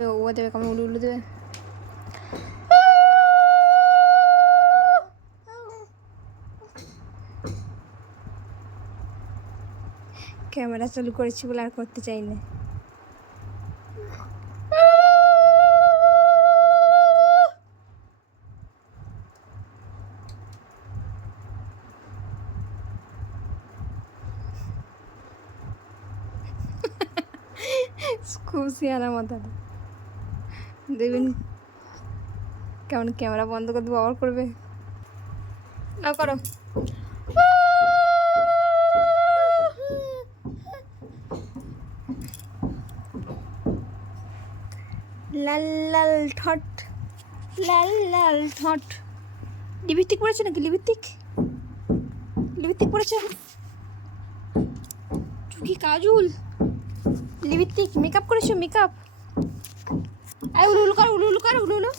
ও দেবে কেমন উলু উলু দেবে। ক্যামেরা চালু করেছি বলে আর করতে চাই না। খুব সিয়ানা মাথাটা দেখবেন কেমন ক্যামেরা বন্ধ করে দেবো আবার করবে না করো। লাল লাল ঠট লাল লাল ঠট। লিপস্টিক পড়েছে নাকি? লিপস্টিক লিপস্টিক পড়েছে, চুকি কাজল লিপস্টিক মেকআপ করেছো? মেকআপ উলু উলু কর, উলু উলু কর, উলু উলু।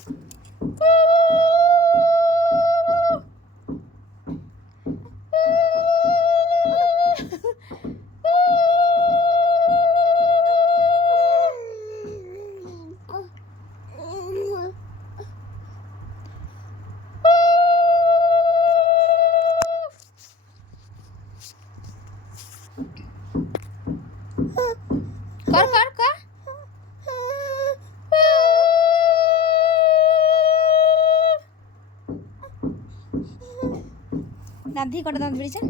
কর কর কর। দাঁত দিয়ে কটা দাঁত বেরিয়েছে?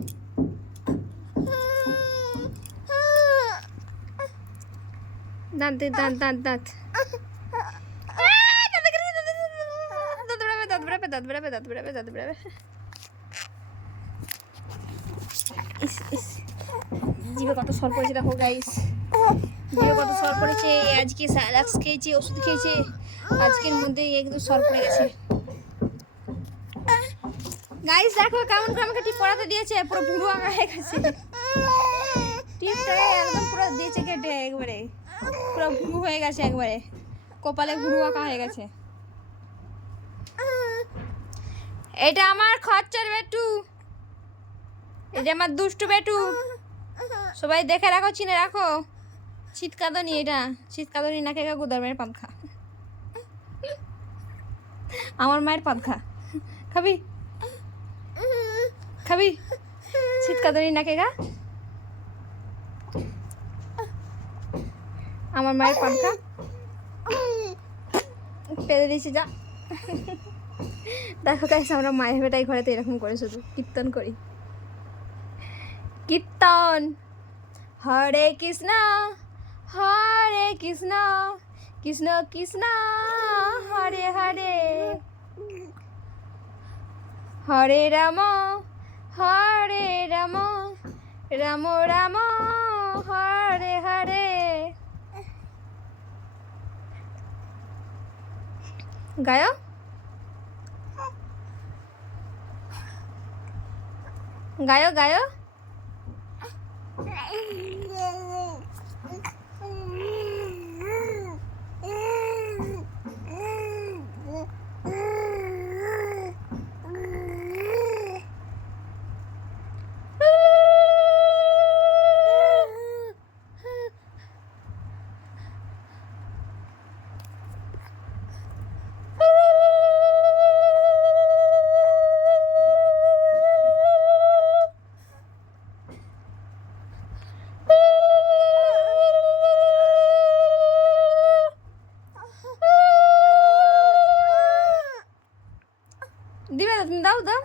দাঁত দাঁত দাঁত দাঁত দাঁত বেড়াবে দাঁত বেড়াবে দাঁত বেড়াবে। জিভে কত সর পড়েছে দেখো গাইস, জিভে কত সর পড়েছে। আজকে স্যালাক্স খেয়েছে, ওষুধ খেয়েছে, আজকের মধ্যে একদম সর পড়ে গেছে। গাইস দেখো কেমন করে আমাকে টিপ পড়াতে দিয়েছে, পুরো ভুরু আঁকা হয়ে গেছে। টিপটা একদম পুরো দিয়েছে কেটে, একবারে পুরো ভুরু হয়ে গেছে, একবারে কপালে ভুরু আঁকা হয়ে গেছে। এটা আমার খচ্চর বেটু, এটা আমার দুষ্টু বেটু, সবাই দেখে রাখো, চিনে রাখো। শীতকাদনি, এটা শীতকাদনি নাকে গা গুদার মায়ের পান খা, আমার মায়ের পান খা, খাবি খাবি? শীতকাদনি নাকে গা আমার মায়ের পান খা, পেরে দিয়েছি যা। দেখো গাইস আমরা মায়ের বেটাই ঘরেতে এরকম করে শুধু কীর্তন করি, কীর্তন। হরে কৃষ্ণ কৃষ্ণ কৃষ্ণ হরে হরে, হরে রাম রাম রাম হরে হরে। গায়ো গায়ো গায়ো। দিবে তুমি দাও দাও।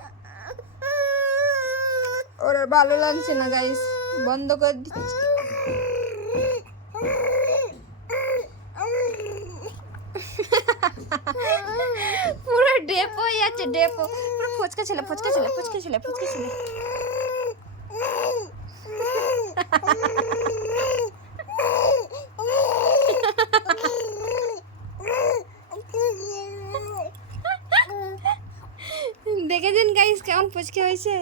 ওর ভালো লাগছে না গাইস, বন্ধ করে দিচ্ছি। পুরো ডেপো হয়ে যাচ্ছে, ডেপো পুরো ফুচকা ছিল ফুচকা ছিল ফুচকা ছিল ফুচকা ছিল। দেখেছেন গাইস কেমন ফুচকা হয়েছে?